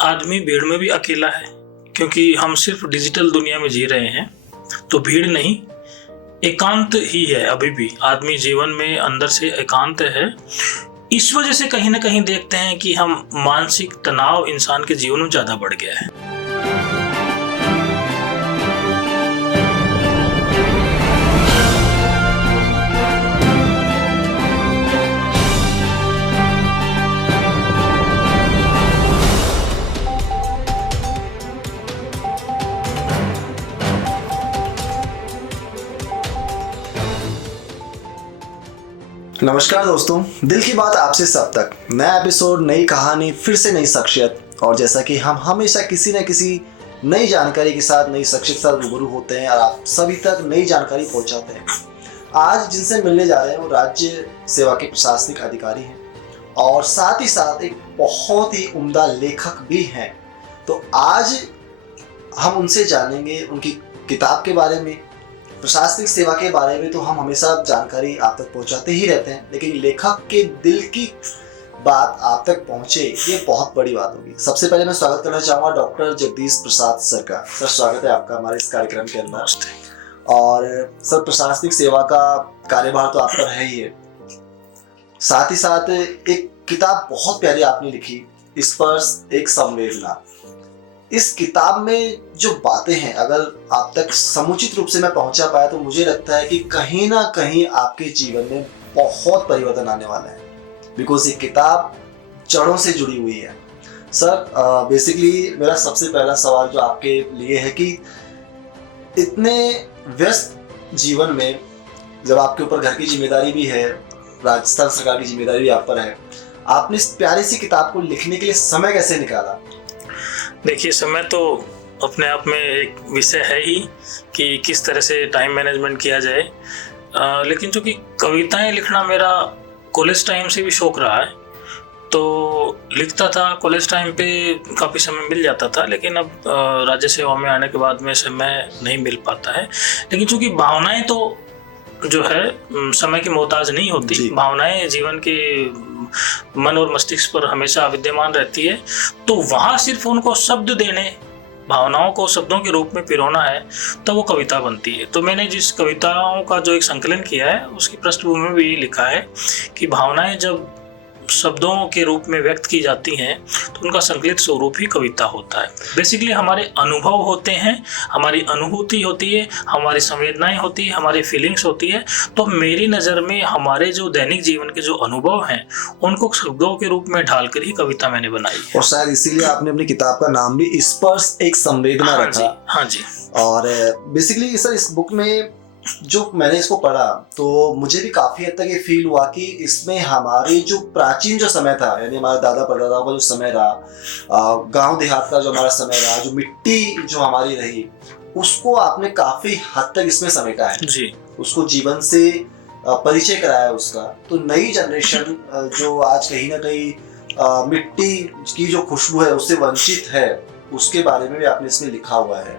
आदमी भीड़ में भी अकेला है, क्योंकि हम सिर्फ डिजिटल दुनिया में जी रहे हैं। तो भीड़ नहीं, एकांत ही है। अभी भी आदमी जीवन में अंदर से एकांत है। इस वजह से कहीं ना कहीं देखते हैं कि हम मानसिक तनाव इंसान के जीवन में ज्यादा बढ़ गया है। नमस्कार दोस्तों, दिल की बात आपसे सब तक नया एपिसोड, नई कहानी, फिर से नई शख्सियत। और जैसा कि हम हमेशा किसी न किसी नई जानकारी के साथ, नई शख्सियत के साथ रूबरू होते हैं और आप सभी तक नई जानकारी पहुंचाते हैं। आज जिनसे मिलने जा रहे हैं वो राज्य सेवा के प्रशासनिक अधिकारी हैं और साथ ही साथ एक बहुत ही उम्दा लेखक भी हैं। तो आज हम उनसे जानेंगे उनकी किताब के बारे में, प्रशासनिक सेवा के बारे में। तो हम हमेशा जानकारी आप तक पहुंचाते ही रहते हैं, लेकिन लेखक के दिल की बात आप तक पहुंचे, ये बहुत बड़ी बात होगी। सबसे पहले मैं स्वागत करना चाहूँगा डॉक्टर जगदीश प्रसाद सर का। सर, स्वागत है आपका हमारे इस कार्यक्रम के अंदर। और सर, प्रशासनिक सेवा का कार्यभार तो आपका है ही है, साथ ही साथ एक किताब बहुत प्यारी आपने लिखी, स्पर्श एक संवेदना। इस किताब में जो बातें हैं, अगर आप तक समुचित रूप से मैं पहुंचा पाया तो मुझे लगता है कि कहीं ना कहीं आपके जीवन में बहुत परिवर्तन आने वाला है, बिकॉज ये किताब जड़ों से जुड़ी हुई है। सर, बेसिकली मेरा सबसे पहला सवाल जो आपके लिए है कि इतने व्यस्त जीवन में, जब आपके ऊपर घर की जिम्मेदारी भी है, राजस्थान सरकार की जिम्मेदारी भी आप पर है, आपने इस प्यारी सी किताब को लिखने के लिए समय कैसे निकाला? देखिए, समय तो अपने आप में एक विषय है ही कि किस तरह से टाइम मैनेजमेंट किया जाए। लेकिन चूंकि कविताएं लिखना मेरा कॉलेज टाइम से भी शौक रहा है, तो लिखता था। कॉलेज टाइम पे काफ़ी समय मिल जाता था, लेकिन अब राज्य सेवा में आने के बाद में समय नहीं मिल पाता है। लेकिन चूंकि भावनाएं तो जो है समय की मोहताज नहीं होती, भावनाएं जीवन के मन और मस्तिष्क पर हमेशा विद्यमान रहती है। तो वहाँ सिर्फ उनको शब्द देने, भावनाओं को शब्दों के रूप में पिरोना है, तो वो कविता बनती है। तो मैंने जिस कविताओं का जो एक संकलन किया है, उसकी पृष्ठभूमि में भी लिखा है कि भावनाएं जब शब्दों के रूप में व्यक्त की जाती हैं तो उनका संकलित स्वरूप ही कविता होता है। बेसिकली हमारे अनुभव होते हैं, हमारी अनुभूति होती है, हमारी संवेदनाएं होती है, हमारी फीलिंग्स होती है। तो मेरी नज़र में हमारे जो दैनिक जीवन के जो अनुभव हैं, उनको शब्दों के रूप में ढालकर ही कविता मैंने बनाई है। और शायद इसीलिए आपने अपनी किताब का नाम भी स्पर्श एक संवेदना रखा। हाँ जी। और बेसिकली सर, इस बुक में जो मैंने इसको पढ़ा तो मुझे भी काफी हद तक ये फील हुआ कि इसमें हमारे जो प्राचीन जो समय था, यानी हमारे दादा परदादाओं का जो समय रहा, गांव देहात का जो हमारा समय रहा, जो मिट्टी जो हमारी रही, उसको आपने काफी हद तक इसमें समेटा है जी। उसको जीवन से परिचय कराया उसका। तो नई जनरेशन जो आज कहीं ना कहीं मिट्टी की जो खुशबू है उससे वंचित है, उसके बारे में भी आपने इसमें लिखा हुआ है।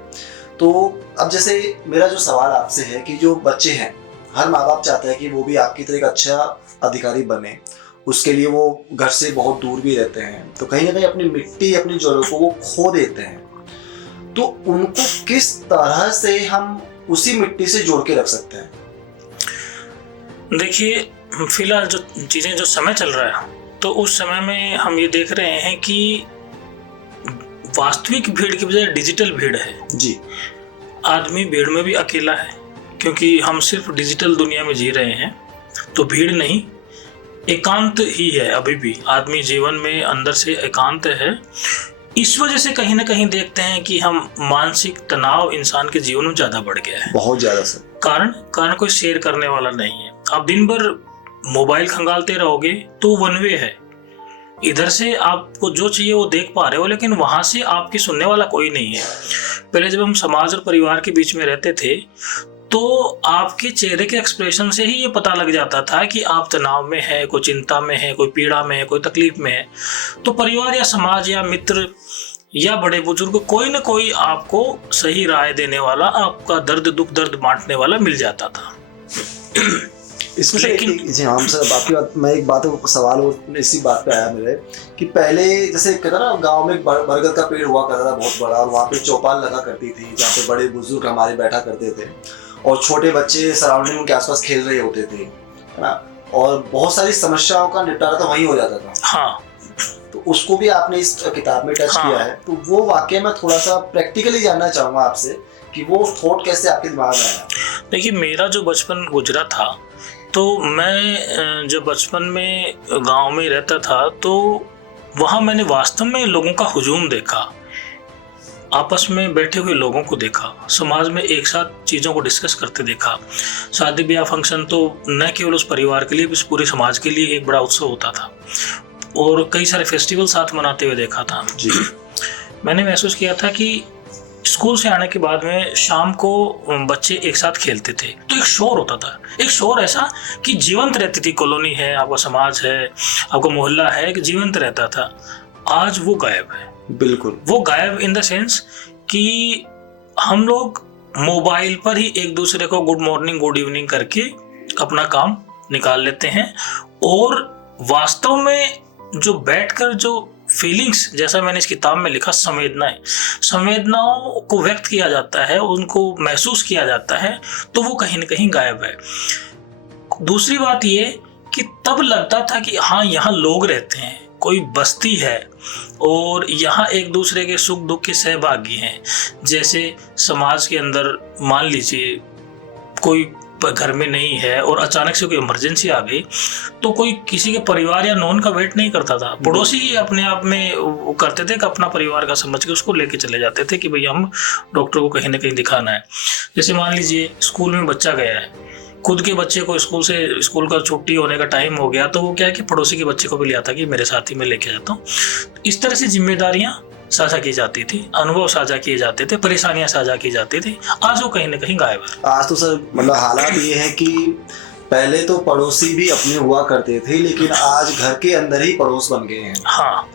तो अब जैसे मेरा जो सवाल आपसे है कि जो बच्चे हैं, हर माँ बाप चाहते हैं कि वो भी आपकी तरह एक अच्छा अधिकारी बने, उसके लिए वो घर से बहुत दूर भी रहते हैं, तो कहीं ना कहीं अपनी मिट्टी, अपनी जड़ों को वो खो देते हैं। तो उनको किस तरह से हम उसी मिट्टी से जोड़ के रख सकते हैं? देखिए, फिलहाल जो चीज़ें, जो समय चल रहा है, तो उस समय में हम ये देख रहे हैं कि वास्तविक भीड़ की बजाय डिजिटल भीड़ है जी। आदमी भीड़ में भी अकेला है, क्योंकि हम सिर्फ डिजिटल दुनिया में जी रहे हैं। तो भीड़ नहीं, एकांत ही है। अभी भी आदमी जीवन में अंदर से एकांत है। इस वजह से कहीं ना कहीं देखते हैं कि हम मानसिक तनाव इंसान के जीवन में ज्यादा बढ़ गया है। बहुत ज्यादा सर। कारण कोई शेयर करने वाला नहीं है। आप दिन भर मोबाइल खंगालते रहोगे तो वन वे है, इधर से आपको जो चाहिए वो देख पा रहे हो, लेकिन वहां से आपकी सुनने वाला कोई नहीं है। पहले जब हम समाज और परिवार के बीच में रहते थे तो आपके चेहरे के एक्सप्रेशन से ही ये पता लग जाता था कि आप तनाव में है, कोई चिंता में है, कोई पीड़ा में है, कोई तकलीफ में है। तो परिवार या समाज या मित्र या बड़े बुजुर्ग, कोई ना कोई आपको सही राय देने वाला, आपका दर्द दुख दर्द बांटने वाला मिल जाता था। इसमें से लेकिन जी हाँ सर, आपकी बात, मैं एक बात सवाल और इसी बात पे आया मेरे कि पहले जैसे कहता ना गांव में बरगद का पेड़ हुआ करता था बहुत बड़ा, और वहाँ पे चौपाल लगा करती थी जहाँ पे बड़े बुजुर्ग हमारे बैठा करते थे और छोटे बच्चे सराउंडिंग उनके आसपास खेल रहे होते थे, है ना, और बहुत सारी समस्याओं का निपटारा तो वहीं हो जाता था। हाँ, तो उसको भी आपने इस किताब में टच हाँ। किया है, तो वो वाकई में थोड़ा सा प्रैक्टिकली जानना चाहूँगा आपसे कि वो थॉट कैसे आपके दिमाग में आया। देखिए, मेरा जो बचपन गुजरा था, तो मैं जब बचपन में गांव में रहता था, तो वहाँ मैंने वास्तव में लोगों का हुजूम देखा, आपस में बैठे हुए लोगों को देखा, समाज में एक साथ चीज़ों को डिस्कस करते देखा। शादी ब्याह फंक्शन तो न केवल उस परिवार के लिए, इस पूरे समाज के लिए एक बड़ा उत्सव होता था, और कई सारे फेस्टिवल साथ मनाते हुए देखा था जी। मैंने महसूस किया था कि स्कूल से आने के बाद में शाम को बच्चे एक साथ खेलते थे, तो एक शोर होता था, एक शोर ऐसा कि जीवंत रहती थी। कॉलोनी है, आपका समाज है, आपका मोहल्ला है, कि जीवंत रहता था। आज वो गायब है। बिल्कुल, वो गायब इन द सेंस कि हम लोग मोबाइल पर ही एक दूसरे को गुड मॉर्निंग गुड इवनिंग करके अपना काम निकाल लेते हैं, और वास्तव में जो बैठकर जो फीलिंग्स, जैसा मैंने इस किताब में लिखा, संवेदनाओं को व्यक्त किया जाता है, उनको महसूस किया जाता है, तो वो कहीं ना कहीं गायब है। दूसरी बात ये कि तब लगता था कि हाँ, यहाँ लोग रहते हैं, कोई बस्ती है, और यहाँ एक दूसरे के सुख दुख के सहभागी हैं। जैसे समाज के अंदर मान लीजिए कोई घर में नहीं है और अचानक से कोई इमरजेंसी आ गई, तो कोई किसी के परिवार या नॉन का वेट नहीं करता था, पड़ोसी ही अपने आप में वो करते थे कि अपना परिवार का समझ के उसको लेके चले जाते थे कि भाई हम डॉक्टर को कहीं ना कहीं दिखाना है। जैसे मान लीजिए स्कूल में बच्चा गया है, खुद के बच्चे को स्कूल का छुट्टी होने का टाइम हो गया, तो वो क्या है कि पड़ोसी के बच्चे को भी लिया था कि मेरे साथ ही मैं लेके जाता हूँ। इस तरह से जिम्मेदारियां साझा की जाती थी, अनुभव साझा किए जाते थे, परेशानियां साझा की जाती थी। आज वो कहीं ना कहीं गायब है। आज तो सर मतलब हालात ये है कि पहले तो पड़ोसी भी अपने हुआ करते थे, लेकिन आज घर के अंदर ही पड़ोस बन गए हैं। हाँ,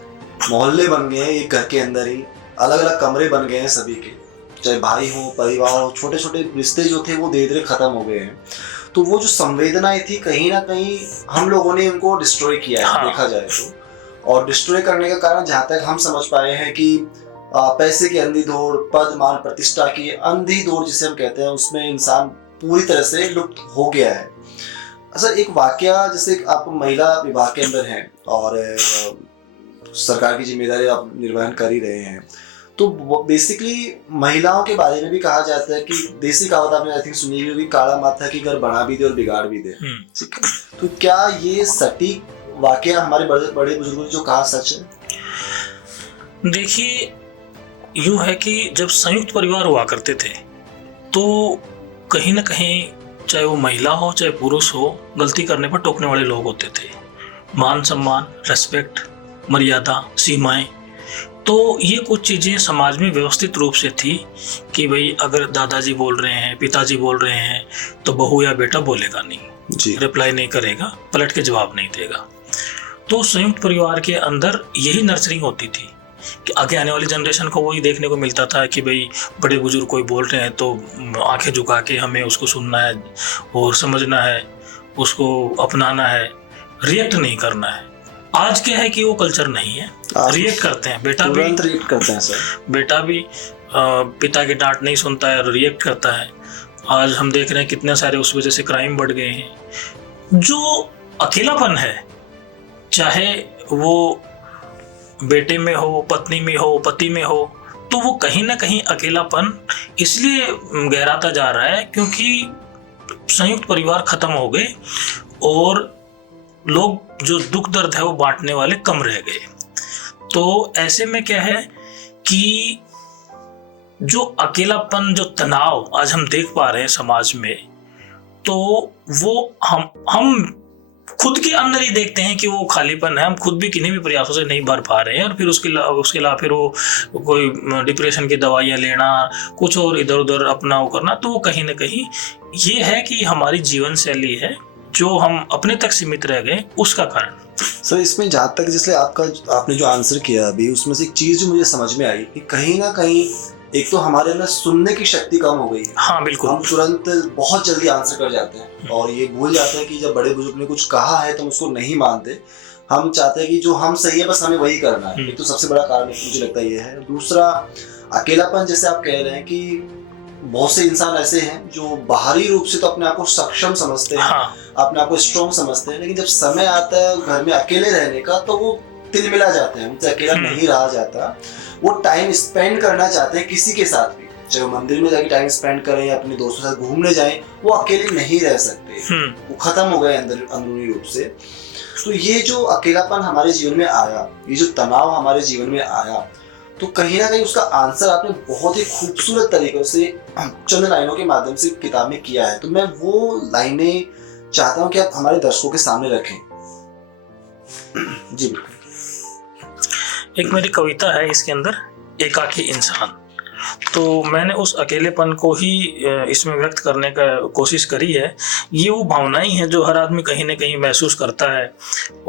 मोहल्ले बन गए हैं, एक घर के अंदर ही अलग अलग कमरे बन गए हैं सभी के, चाहे भाई हो, परिवार हो, छोटे छोटे रिश्ते जो थे वो धीरे धीरे खत्म हो गए हैं। तो वो जो संवेदनाएं थी कहीं ना कहीं हम लोगों ने उनको डिस्ट्रॉय किया है। हाँ। देखा जाए तो, और डिस्ट्रॉय करने का कारण जहाँ तक हम समझ पाए हैं कि पैसे की अंधी दौड़, पद मान प्रतिष्ठा की अंधी दौड़ जिसे हम कहते हैं, उसमें इंसान पूरी तरह से लुप्त हो गया है। अच्छा, एक वाकया, जैसे आप महिला विभाग के अंदर हैं और सरकार की जिम्मेदारी आप निर्वहन कर ही रहे हैं, तो बेसिकली महिलाओं के बारे में भी कहा जाता है कि देसी कहावत आपने आई थिंक सुनी होगी, काला माथा की घर बना भी दे और बिगाड़ भी दे। ठीक है, तो क्या ये सटीक वाकया हमारे बड़े बुजुर्गों ने जो कहा सच है? देखिए, यूं है कि जब संयुक्त परिवार हुआ करते थे, तो कहीं ना कहीं चाहे वो महिला हो चाहे पुरुष हो, गलती करने पर टोकने वाले लोग होते थे। मान सम्मान, रेस्पेक्ट, मर्यादा, सीमाएं, तो ये कुछ चीज़ें समाज में व्यवस्थित रूप से थी कि भाई अगर दादाजी बोल रहे हैं, पिताजी बोल रहे हैं, तो बहू या बेटा बोलेगा नहीं, रिप्लाई नहीं करेगा, पलट के जवाब नहीं देगा। तो संयुक्त परिवार के अंदर यही नर्सरिंग होती थी कि आगे आने वाली जनरेशन को वही देखने को मिलता था कि भाई बड़े बुजुर्ग कोई बोल रहे हैं तो आंखें झुका के हमें उसको सुनना है और समझना है, उसको अपनाना है, रिएक्ट नहीं करना है। आज क्या है कि वो कल्चर नहीं है, रिएक्ट करते हैं। बेटा भी रिएक्ट करते हैं सर, बेटा भी पिता की डांट नहीं सुनता है और रिएक्ट करता है। आज हम देख रहे हैं कितने सारे उस वजह से क्राइम बढ़ गए हैं। जो अकेलापन है, चाहे वो बेटे में हो, पत्नी में हो, पति में हो, तो वो कहीं ना कहीं अकेलापन इसलिए गहराता जा रहा है क्योंकि संयुक्त परिवार खत्म हो गए और लोग जो दुख दर्द है वो बांटने वाले कम रह गए। तो ऐसे में क्या है कि जो अकेलापन, जो तनाव आज हम देख पा रहे हैं समाज में, तो वो हम खुद के अंदर ही देखते हैं कि वो खालीपन है, हम खुद भी किन्हीं भी प्रयासों से नहीं भर पा रहे हैं, और फिर उसके अलावा फिर वो कोई डिप्रेशन की दवाइयाँ लेना, कुछ और इधर उधर अपना वो करना, तो वो कहीं ना कहीं ये है कि हमारी जीवन शैली है जो हम अपने तक सीमित रह गए, उसका कारण। सर इसमें जहाँ तक, जिसलिए आपने जो आंसर किया अभी, उसमें से एक चीज़ जो मुझे समझ में आई कि कहीं ना कहीं एक तो हमारे अंदर सुनने की शक्ति कम हो गई है। हाँ बिल्कुल। हम तुरंत बहुत जल्दी आंसर कर जाते हैं और ये भूल जाते हैं कि जब बड़े बुजुर्ग ने कुछ कहा है तो हम उसको नहीं मानते। हम चाहते हैं कि जो हम सही है बस हमें वही करना है। एक तो सबसे बड़ा कारण मुझे लगता है ये है। दूसरा, अकेलापन, जैसे आप कह रहे हैं कि बहुत से इंसान ऐसे हैं जो बाहरी रूप से तो अपने आप को सक्षम समझते हैं, हाँ। अपने आप को स्ट्रॉन्ग समझते हैं, लेकिन जब समय आता है घर में अकेले रहने का तो वो तिलमिला जाते हैं, उनसे अकेला नहीं रहा जाता। वो टाइम स्पेंड करना चाहते हैं किसी के साथ भी, चाहे वो मंदिर में जाके टाइम स्पेंड करें या अपने दोस्तों के साथ घूमने जाएं, वो अकेले नहीं रह सकते, वो खत्म हो गए अंदरूनी रूप से। तो ये जो अकेलापन हमारे जीवन में आया, ये जो तनाव हमारे जीवन में आया, तो कहीं ना कहीं उसका आंसर आपने बहुत ही खूबसूरत तरीके से चंद लाइनों के माध्यम से किताब में किया है। तो मैं वो लाइनें चाहता हूं कि आप हमारे दर्शकों के सामने रखें। जी बिल्कुल। एक मेरी कविता है इसके अंदर, एकाकी इंसान। तो मैंने उस अकेलेपन को ही इसमें व्यक्त करने का कोशिश करी है। ये वो भावनाएं हैं जो हर आदमी कहीं ना कहीं महसूस करता है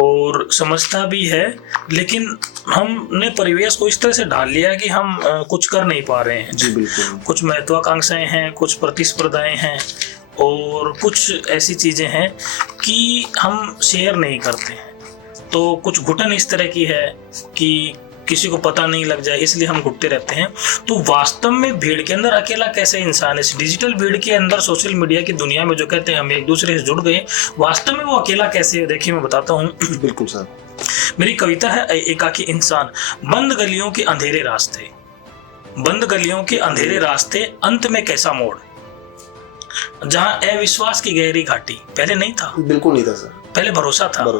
और समझता भी है, लेकिन हमने परिवेश को इस तरह से ढाल लिया है कि हम कुछ कर नहीं पा रहे हैं। जी बिल्कुल। कुछ महत्वाकांक्षाएं हैं, कुछ प्रतिस्पर्धाएं हैं और कुछ ऐसी चीजें हैं कि हम शेयर नहीं करते हैं। तो कुछ घुटन इस तरह की है कि किसी को पता नहीं लग जाए, इसलिए हम घुटते रहते हैं। तो वास्तव में भीड़ के अंदर अकेला कैसे इंसान है? इस डिजिटल भीड़ के अंदर, सोशल मीडिया की दुनिया में जो कहते हैं हम एक दूसरे से जुड़ गए, वास्तव में वो अकेला कैसे है? देखिए मैं बताता हूँ। बिल्कुल सर। मेरी कविता है एकाकी इंसान। बंद गलियों के अंधेरे रास्ते, बंद गलियों के अंधेरे रास्ते, अंत में कैसा मोड़, जहाँ अविश्वास की गहरी घाटी। पहले नहीं था, बिल्कुल नहीं था सर। पहले भरोसा था,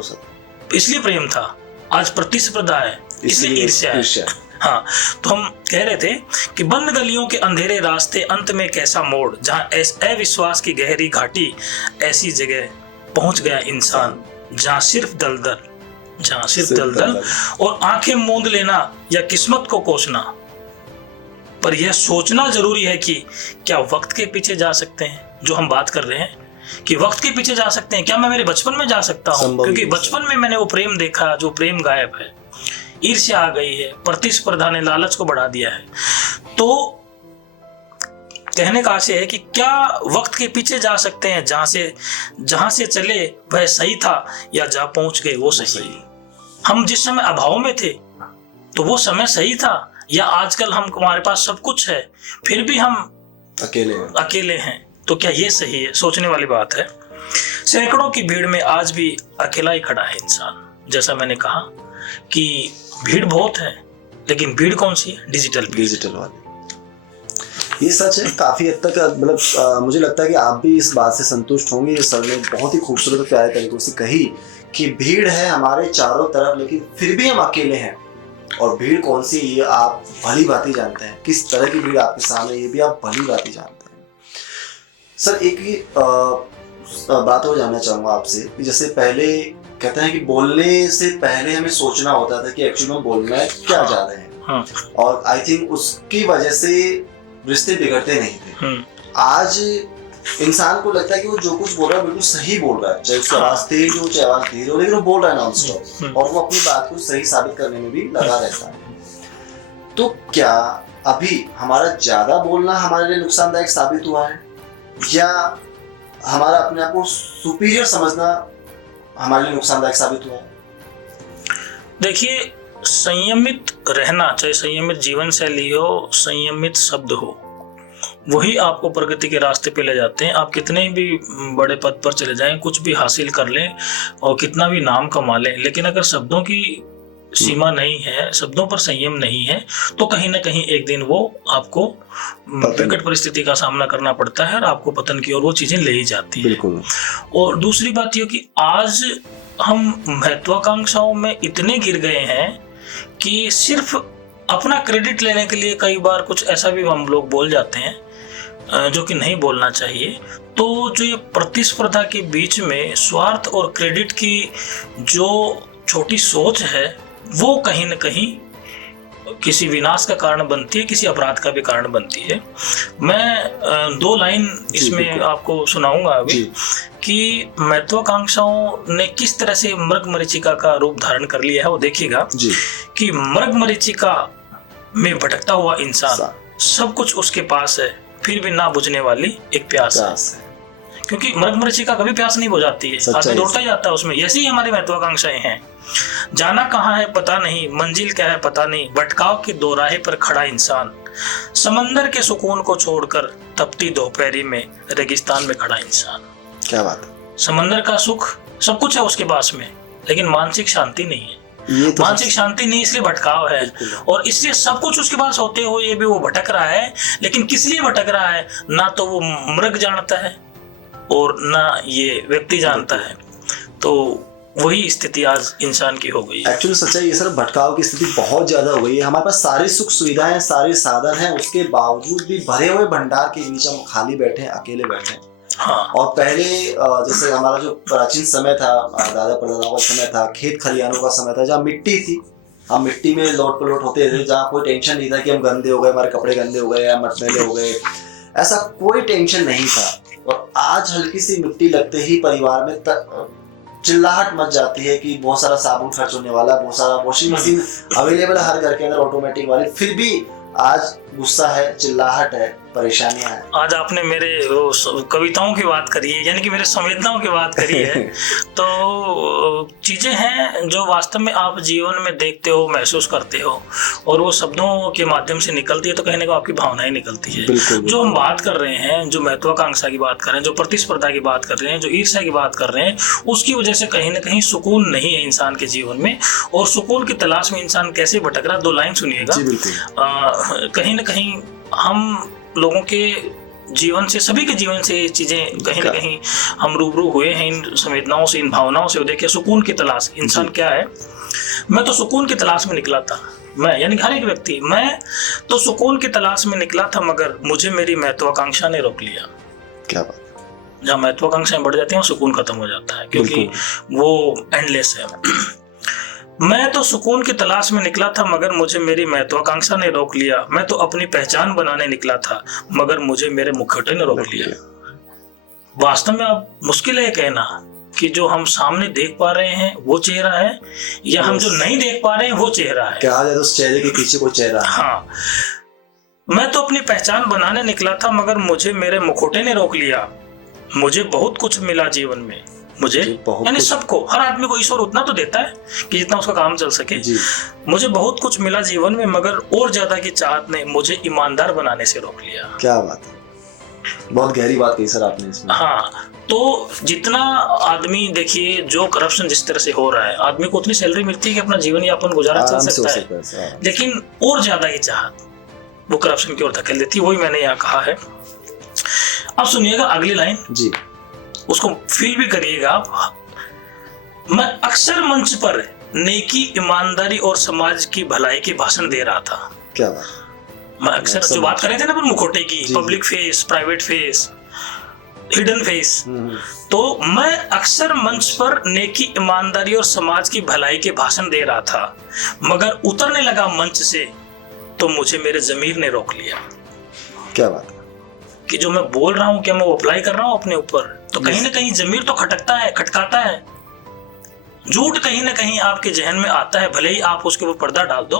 इसलिए प्रेम था। आज प्रतिस्पर्धा है, इसलिए ईर्ष्या है। हाँ, तो हम कह रहे थे कि बंद गलियों के अंधेरे रास्ते, अंत में कैसा मोड़, जहाँ अविश्वास की गहरी घाटी, ऐसी जगह पहुंच गया इंसान जहाँ सिर्फ दलदल, जहाँ सिर्फ दलदल और आंखें मूंद लेना या किस्मत को कोसना। पर यह सोचना जरूरी है कि क्या वक्त के पीछे जा सकते हैं? जो हम बात कर रहे हैं कि वक्त के पीछे जा सकते हैं, क्या मैं मेरे बचपन में जा सकता हूँ? क्योंकि बचपन में मैंने वो प्रेम देखा जो प्रेम गायब है, ईर्ष्या आ गई है, प्रतिस्पर्धा ने लालच को बढ़ा दिया है। तो कहने का आशय है कि क्या वक्त के पीछे जा सकते हैं, जहां से चले वह सही था, या जहां पहुंच गए वो सही? हम जिस समय अभाव में थे तो वो समय सही था, या आजकल हमारे पास सब कुछ है फिर भी हम अकेले हैं? तो क्या ये सही है? सोचने वाली बात है। सैकड़ों की भीड़ में आज भी अकेला ही खड़ा है इंसान। जैसा मैंने कहा कि भीड़ बहुत है, लेकिन भीड़ कौन सी है? डिजिटल वाली। ये सच है काफी हद तक। मतलब मुझे लगता है कि आप भी इस बात से संतुष्ट होंगे। ये सर ने बहुत ही खूबसूरत और प्यारे तरीकों से कही कि भीड़ है हमारे चारों तरफ, लेकिन फिर भी हम अकेले हैं। और भीड़ कौन सी, ये आप भली भांति जानते हैं। किस तरह की भीड़ आपके सामने, ये भी आप भली भांति जानते हैं। सर एक ही बात और जानना चाहूँगा आपसे कि जैसे पहले कहते हैं कि बोलने से पहले हमें सोचना होता था कि एक्चुअली में बोलना है क्या जा रहे हैं। और आई थिंक उसकी वजह से रिश्ते बिगड़ते नहीं थे। आज इंसान को लगता है कि वो जो कुछ बोल रहा है बिल्कुल सही बोल रहा है, चाहे उसकी आवाज तेज हो चाहे आवाज धीरे हो, लेकिन वो बोल रहा है नॉन स्टॉप, और वो अपनी बात को सही साबित करने में भी लगा रहता है। तो क्या अभी हमारा ज्यादा बोलना हमारे लिए नुकसानदायक साबित हुआ है, या हमारा अपने आप को सुपीरियर समझना हमारे लिए नुकसानदायक साबित हुआ है? देखिए, संयमित रहना, चाहे संयमित जीवन शैली हो, संयमित शब्द हो, वही आपको प्रगति के रास्ते पे ले जाते हैं। आप कितने भी बड़े पद पर चले जाएं, कुछ भी हासिल कर लें और कितना भी नाम कमा लें, लेकिन अगर शब्दों की सीमा नहीं है, शब्दों पर संयम नहीं है, तो कहीं ना कहीं एक दिन वो आपको विकट परिस्थिति का सामना करना पड़ता है और आपको पतन की ओर वो चीजें ले ही जाती है। बिल्कुल। और दूसरी बात ये कि आज हम महत्वाकांक्षाओं में इतने गिर गए हैं कि सिर्फ अपना क्रेडिट लेने के लिए कई बार कुछ ऐसा भी हम लोग बोल जाते हैं जो कि नहीं बोलना चाहिए। तो जो ये प्रतिस्पर्धा के बीच में स्वार्थ और क्रेडिट की जो छोटी सोच है, वो कहीं न कहीं किसी विनाश का कारण बनती है, किसी अपराध का भी कारण बनती है। मैं 2 लाइन इसमें आपको सुनाऊंगा अभी कि महत्वाकांक्षाओं ने किस तरह से मृगमरीचिका का रूप धारण कर लिया है, वो देखिएगा कि मृगमरीचिका में भटकता हुआ इंसान सब कुछ उसके पास है, फिर भी ना बुझने वाली एक प्यास है। क्योंकि मृगमरीचिका कभी प्यास नहीं बुझाती है, आदमी दौड़ता ही जाता है उसमें। ऐसी ही हमारी महत्वाकांक्षाएं हैं। जाना कहाँ है पता नहीं, मंजिल क्या है पता नहीं, भटकाव के दोराहे पर खड़ा इंसान, समंदर के सुकून को छोड़कर तपती दोपहरी में रेगिस्तान में खड़ा इंसान। क्या बात है। समंदर का सुख सब कुछ है उसके पास में, लेकिन मानसिक शांति नहीं है। तो मानसिक शांति नहीं, इसलिए भटकाव है। और इसलिए सब कुछ उसके पास होते हुए भी वो भटक रहा है। लेकिन किस लिए भटक रहा है, ना तो वो मृग जानता है और ना ये व्यक्ति जानता है। तो वही स्थिति आज इंसान की हो गई है। एक्चुअली सच्चाई ये सर, भटकाव की स्थिति बहुत ज्यादा हो गई है। हमारे पास सारी सुख सुविधाएं, सारे साधन हैं, उसके बावजूद भी भरे हुए भंडार के बीच हम खाली बैठे हैं, अकेले बैठे हैं। हाँ। और पहले जैसे हमारा जो प्राचीन समय था, दादा परदादाओं का समय था, खेत खलियानों का समय था, जहाँ मिट्टी थी, हम मिट्टी में लौट पलौट होते थे, जहाँ कोई टेंशन नहीं था कि हम गंदे हो गए, हमारे कपड़े गंदे हो गए या मटमैले हो गए, ऐसा कोई टेंशन नहीं था। और आज हल्की सी मिट्टी लगते ही परिवार में चिल्लाहट मच जाती है कि बहुत सारा साबुन खर्च होने वाला, बहुत सारा वॉशिंग मशीन अवेलेबल हर घर के अंदर ऑटोमेटिक वाली, फिर भी आज गुस्सा है, चिल्लाहट है, परेशानियां हैं। आज आपने मेरे कविताओं की बात करी है, यानी कि मेरे संवेदनाओं की बात करी है। तो चीजें हैं जो वास्तव में आप जीवन में देखते हो, महसूस करते हो, और वो शब्दों के माध्यम से निकलती है, तो कहीं ना कहीं आपकी भावनाएं निकलती है। जो हम बात कर रहे हैं, जो महत्वाकांक्षा की बात कर रहे हैं, जो प्रतिस्पर्धा की बात कर रहे हैं, जो ईर्ष्या की बात कर रहे हैं, उसकी वजह से कहीं ना कहीं सुकून नहीं है इंसान के जीवन में। और सुकून की तलाश में इंसान कैसे भटक रहा है, दो लाइन सुनिएगा। कहीं ना कहीं हम लोगों के जीवन से, सभी के जीवन से ये चीजें कहीं ना कहीं हम रूबरू हुए हैं, इन संवेदनाओं से, इन भावनाओं से। देखिए, सुकून की तलाश इंसान क्या है। मैं तो सुकून की तलाश में निकला था, मैं यानी हर एक व्यक्ति, मैं तो सुकून की तलाश में निकला था, मगर मुझे मेरी महत्वाकांक्षा ने रोक लिया। क्या बात। जहाँ महत्वाकांक्षाएं बढ़ जाती हैं, सुकून खत्म हो जाता है, क्योंकि वो एंडलेस है। मैं तो सुकून की तलाश में निकला था, मगर मुझे मेरी महत्वाकांक्षा ने रोक लिया। मैं तो अपनी पहचान बनाने निकला था, मगर मुझे मेरे मुखौटे ने रोक लिया। वास्तव में अब मुश्किल है कहना कि जो हम सामने देख पा रहे हैं वो चेहरा है, या हम जो नहीं देख पा रहे हैं वो चेहरा है। क्या है, उस चेहरे के पीछे कोई चेहरा है। हाँ, मैं तो अपनी पहचान बनाने निकला था, मगर मुझे मेरे मुखौटे ने रोक लिया। मुझे बहुत कुछ मिला जीवन में, मुझे यानी सबको, हर आदमी को ईश्वर उतना तो देता है कि जितना उसका काम चल सके। मुझे बहुत कुछ मिला जीवन में, मगर और ज्यादा की चाहत ने मुझे ईमानदार बनाने से रोक लिया। क्या बात है, बहुत गहरी बात कही सर आपने इसमें। हाँ, तो जितना आदमी, देखिए जो करप्शन जिस तरह से हो रहा है, आदमी को उतनी सैलरी मिलती है कि अपना जीवन यापन गुजारा चल सकता है, लेकिन और ज्यादा की चाहत वो करप्शन की ओर धकेल देती है। वही मैंने यहाँ कहा है। अब सुनिएगा अगली लाइन जी, उसको फील भी करिएगा आप। मैं अक्सर मंच पर नेकी, ईमानदारी और समाज की भलाई के भाषण दे रहा था। क्या बात। मैं अक्सर जो बात कर रहे थे ना मुखौटे की, public face, private face, hidden face, तो मैं अक्सर मंच पर नेकी, ईमानदारी और समाज की भलाई के भाषण दे रहा था, मगर उतरने लगा मंच से तो मुझे मेरे ज़मीर ने रोक लिया। क्या बात कि जो मैं बोल रहा हूँ, क्या मैं वो अप्लाई कर रहा हूँ अपने ऊपर, तो कहीं ना कहीं ज़मीर तो खटकता है, खटकाता है। झूठ कहीं ना कहीं आपके जहन में आता है, भले ही आप उसके ऊपर पर्दा डाल दो।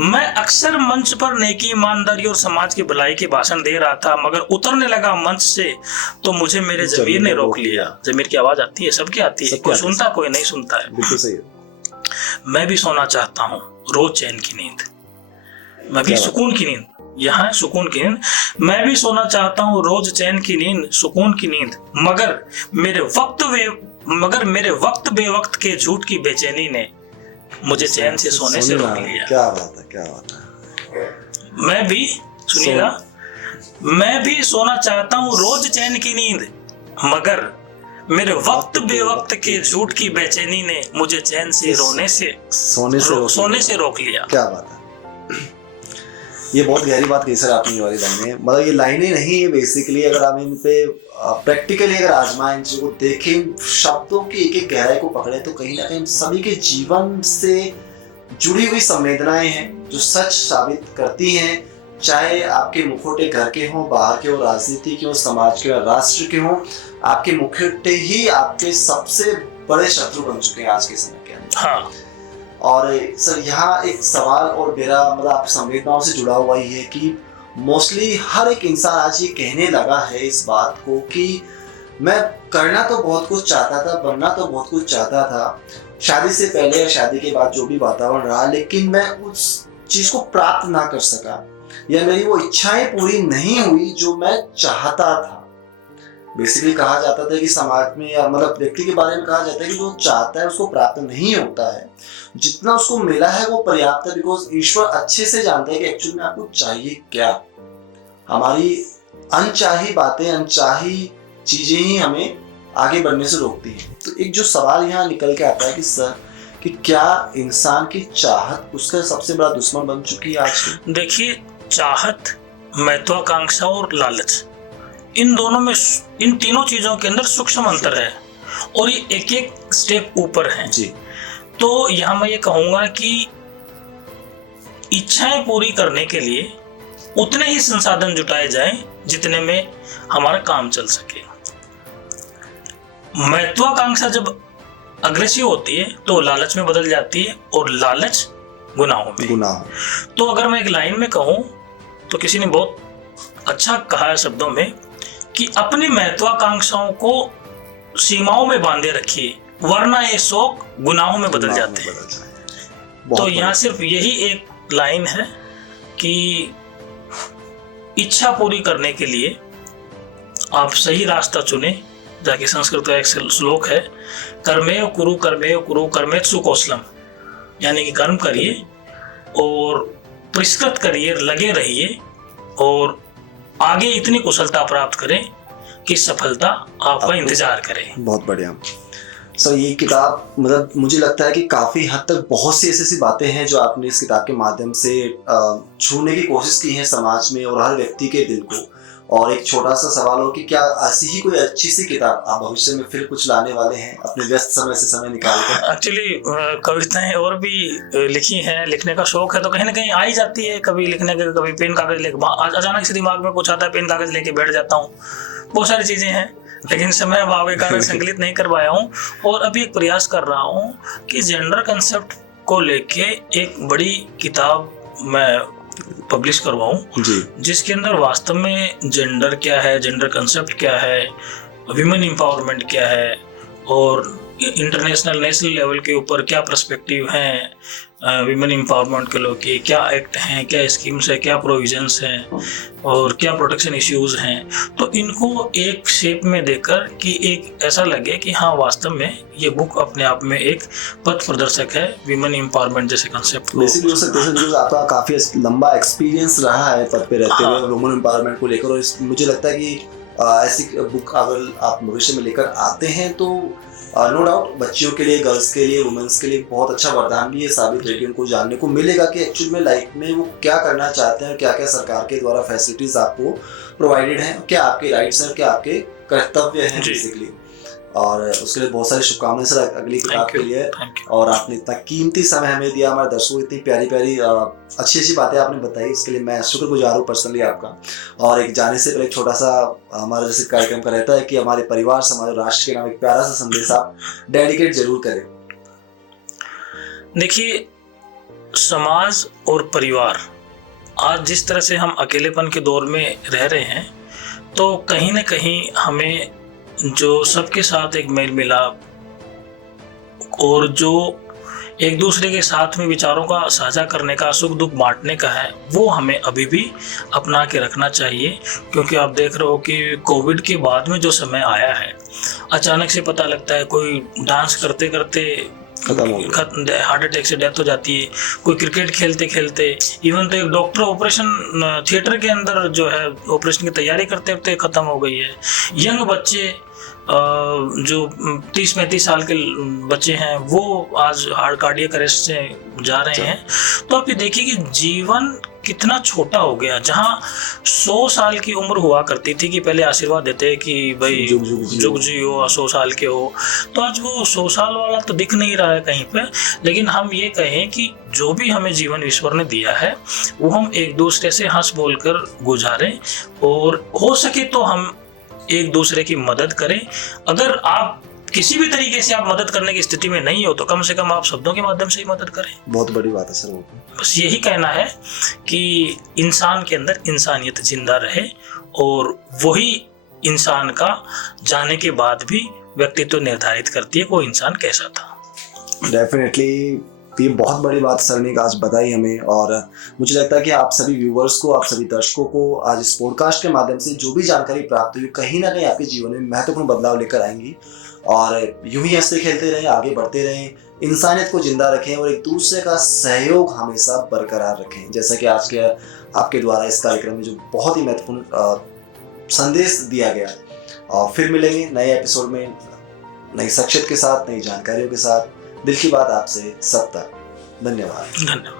मैं अक्सर मंच पर नेकी, ईमानदारी और समाज की भलाई के भाषण दे रहा था, मगर उतरने लगा मंच से तो मुझे मेरे ज़मीर ने रोक लिया। ज़मीर की आवाज आती है, सबकी आती है, कोई सुनता कोई नहीं सुनता है। बिल्कुल सही है। मैं भी सोना चाहता हूँ रोज चैन की नींद, मैं भी सुकून की नींद, यहाँ सुकून की नींद। मैं भी सोना चाहता हूँ रोज चैन की नींद, सुकून की नींद, मगर मेरे वक्त बेवक्त के झूठ की बेचैनी ने मुझे चैन से सोने से रोक लिया। क्या बात है, क्या बात है। मैं भी, सुनिएगा, मैं भी सोना चाहता हूँ रोज चैन की नींद, मगर मेरे वक्त बेवक्त के झूठ की बेचैनी ने मुझे चैन से सोने से रोक लिया। क्या बात है। ये बहुत गहरी बात कही सर आपने, ये वाली लाइनें, मतलब ये लाइनें नहीं है बेसिकली, अगर आप इन पे प्रैक्टिकली अगर आजमाएं, इनको देखें, शब्दों की एक एक गहराई को पकड़े, तो कहीं ना कहीं हम सभी के जीवन से जुड़ी हुई संवेदनाएं हैं जो सच साबित करती हैं। चाहे आपके मुखौटे घर के हों, बाहर के हों, राजनीति के हों, समाज के हों, राष्ट्र के हों, आपके मुखौटे ही आपके सबसे बड़े शत्रु बन चुके हैं आज के समय के अंदर। हाँ। और सर यहाँ एक सवाल और मेरा मतलब आप संवेदनाओं से जुड़ा हुआ ही है कि मोस्टली हर एक इंसान आज ये कहने लगा है इस बात को कि मैं करना तो बहुत कुछ चाहता था, बनना तो बहुत कुछ चाहता था, शादी से पहले या शादी के बाद जो भी वातावरण रहा, लेकिन मैं उस चीज़ को प्राप्त ना कर सका या मेरी वो इच्छाएं पूरी नहीं हुई जो मैं चाहता था। बेसिकली कहा जाता था कि समाज में या मतलब व्यक्ति के बारे में कहा जाता है कि जो चाहता है उसको प्राप्त नहीं होता है, जितना उसको मिला है वो पर्याप्त है, बिकॉज ईश्वर अच्छे से जानते हैं कि एक्चुअली में आपको चाहिए क्या। हमारी अनचाही बातें, अनचाही चीजें ही हमें आगे बढ़ने से रोकती हैं। तो एक जो सवाल यहाँ निकल के आता है कि सर कि क्या इंसान की चाहत उसका सबसे बड़ा दुश्मन बन चुकी है आज की? देखिए, चाहत, महत्वाकांक्षा और लालच, इन दोनों में, इन तीनों चीजों के अंदर सूक्ष्म अंतर है और ये एक एक स्टेप ऊपर है जी। तो यहाँ मैं ये कहूंगा कि इच्छाएं पूरी करने के लिए उतने ही संसाधन जुटाए जाएं जितने में हमारा काम चल सके। महत्वाकांक्षा जब अग्रेसिव होती है तो लालच में बदल जाती है और लालच गुनाहों में। तो अगर मैं एक लाइन में कहूं तो किसी ने बहुत अच्छा कहा है शब्दों में कि अपनी महत्वाकांक्षाओं को सीमाओं में बांधे रखिए, वरना ये शौक गुनाहों में बदल जाते हैं। तो यहाँ सिर्फ यही एक लाइन है कि इच्छा पूरी करने के लिए आप सही रास्ता चुने। जाके संस्कृत का एक श्लोक है, कर्मेव कुरु कर्मेव कुरु कर्मेत्सु कौशलम, यानी कि कर्म करिए और परिष्कृत करिए, लगे रहिए और आगे इतनी कुशलता प्राप्त करें कि सफलता आपका इंतजार करे। बहुत बढ़िया सर। ये किताब मतलब मुझे लगता है कि काफ़ी हद तक बहुत सी ऐसी बातें हैं जो आपने इस किताब के माध्यम से छूने की कोशिश की है समाज में और हर व्यक्ति के दिल को। और एक छोटा सा सवाल हो कि क्या ऐसी ही कोई अच्छी सी किताब आप भविष्य में फिर कुछ लाने वाले हैं अपने व्यस्त समय से समय निकाल कर? एक्चुअली कविताएं और भी लिखी हैं, लिखने का शौक है तो कहीं ना कहीं आ ही जाती है, कभी लिखने के, कभी पेन कागज लेकर अचानक से दिमाग में कुछ आता है, पेन कागज लेके बैठ जाता हूँ। बहुत सारी चीजें हैं लेकिन समय अभाव के कारण संकलित नहीं कर पाया हूँ। और अभी एक प्रयास कर रहा हूँ कि जेंडर कंसेप्ट को लेके एक बड़ी किताब मैं पब्लिश करवाऊं जिसके अंदर वास्तव में जेंडर क्या है, जेंडर कंसेप्ट क्या है, विमेन एम्पावरमेंट क्या है और इंटरनेशनल नेशनल लेवल के ऊपर क्या पर्सपेक्टिव हैं विमेन एम्पावरमेंट के लोग की, क्या एक्ट हैं, क्या स्कीम्स है, क्या प्रोविजंस हैं और क्या प्रोटेक्शन इश्यूज हैं। तो इनको एक शेप में देकर कि एक ऐसा लगे कि हाँ वास्तव में ये बुक अपने आप में एक पथ प्रदर्शक है विमेन एम्पावरमेंट जैसे कंसेप्ट को। बेसिकली आपका काफी लंबा एक्सपीरियंस रहा है पद पे रहते हुए वुमेन एम्पावरमेंट को लेकर, और मुझे लगता है कि ऐसी बुक अगर आप भविष्य में लेकर आते हैं तो नो डाउट बच्चियों के लिए, गर्ल्स के लिए, वुमेन्स के लिए बहुत अच्छा वरदान भी ये साबित होगी। उनको जानने को मिलेगा कि एक्चुअल में लाइफ में वो क्या करना चाहते हैं, क्या क्या सरकार के द्वारा फैसिलिटीज आपको प्रोवाइडेड हैं, क्या आपके राइट्स हैं, क्या आपके कर्तव्य हैं बेसिकली। और उसके लिए बहुत सारी शुभकामनाएं सर अगली किताब के लिए। और आपने इतना कीमती समय हमें दिया, हमारे दर्शकों को इतनी प्यारी प्यारी अच्छी अच्छी बातें आपने बताई, इसके लिए मैं शुक्रगुजार हूँ पर्सनली आपका। और एक जाने से पहले एक छोटा सा हमारा जैसे कार्यक्रम का रहता है कि हमारे परिवार, समाज और राष्ट्र के नाम एक प्यारा सा संदेश आप डेडिकेट जरूर करें। देखिए, समाज और परिवार आज जिस तरह से हम अकेलेपन के दौर में रह रहे हैं तो कहीं ना कहीं हमें जो सबके साथ एक मेल मिलाप और जो एक दूसरे के साथ में विचारों का साझा करने का, सुख दुख बांटने का है, वो हमें अभी भी अपना के रखना चाहिए। क्योंकि आप देख रहे हो कि कोविड के बाद में जो समय आया है, अचानक से पता लगता है कोई डांस करते करते हार्ट अटैक से डेथ हो जाती है, कोई क्रिकेट खेलते खेलते, इवन तो एक डॉक्टर ऑपरेशन थिएटर के अंदर जो है ऑपरेशन की तैयारी करते करते खत्म हो गई है। यंग बच्चे जो 30-35 साल के बच्चे हैं वो आज कार्डियक अरेस्ट से जा रहे हैं। तो आप ये देखिए कि जीवन कितना छोटा हो गया। जहाँ 100 साल की उम्र हुआ करती थी कि पहले आशीर्वाद देते कि भाई जुग जी हो, 100 साल के हो, तो आज वो 100 साल वाला तो दिख नहीं रहा है कहीं पे। लेकिन हम ये कहें कि जो भी हमें जीवन ईश्वर ने दिया है वो हम एक दूसरे से हंस बोल कर गुजारें और हो सके तो हम एक दूसरे की मदद करें। अगर आप किसी भी तरीके से आप मदद करने की स्थिति में नहीं हो तो कम से कम आप शब्दों के माध्यम से ही मदद करें। बहुत बड़ी बात है सर वो। बस यही कहना है कि इंसान के अंदर इंसानियत जिंदा रहे और वही इंसान का जाने के बाद भी व्यक्तित्व निर्धारित करती है वो इंसान कैसा था। डेफिनेटली ये बहुत बड़ी बात सर ने आज बताई हमें, और मुझे लगता है कि आप सभी व्यूवर्स को, आप सभी दर्शकों को आज इस पॉडकास्ट के माध्यम से जो भी जानकारी प्राप्त हुई कहीं ना कहीं आपके जीवन में महत्वपूर्ण बदलाव लेकर आएंगी। और यूं ही हंसते खेलते रहें, आगे बढ़ते रहें, इंसानियत को जिंदा रखें और एक दूसरे का सहयोग हमेशा बरकरार रखें। जैसा कि आज के आपके द्वारा इस कार्यक्रम में जो बहुत ही महत्वपूर्ण संदेश दिया गया। और फिर मिलेंगे नए एपिसोड में नई शख्सियत के साथ, नई जानकारियों के साथ। दिल की बात आपसे सब तक। धन्यवाद। धन्यवाद।